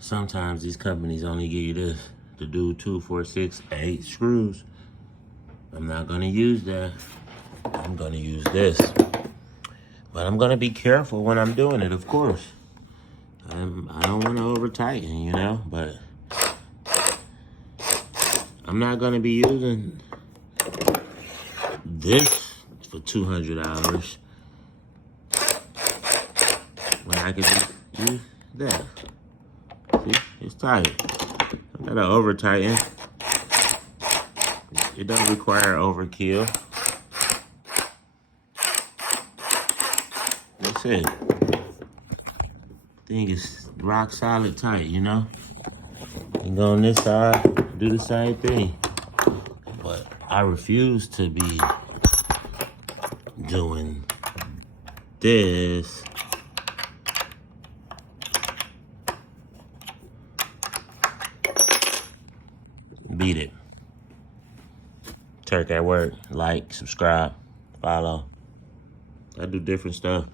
Sometimes these companies only give you this to do 2, 4, 6, 8 screws. I'm not gonna use that. I'm gonna use this. But I'm gonna be careful when I'm doing it, of course. I don't wanna over tighten, you know, but I'm not gonna be using this for 200 hours when I could just use that. See, it's tight. I gotta over tighten. It don't require overkill. That's it. Thing is rock solid tight, you know? You go on this side, do the same thing. But I refuse to be doing this. Beat it. Turk at work. Like, subscribe, follow. I do different stuff.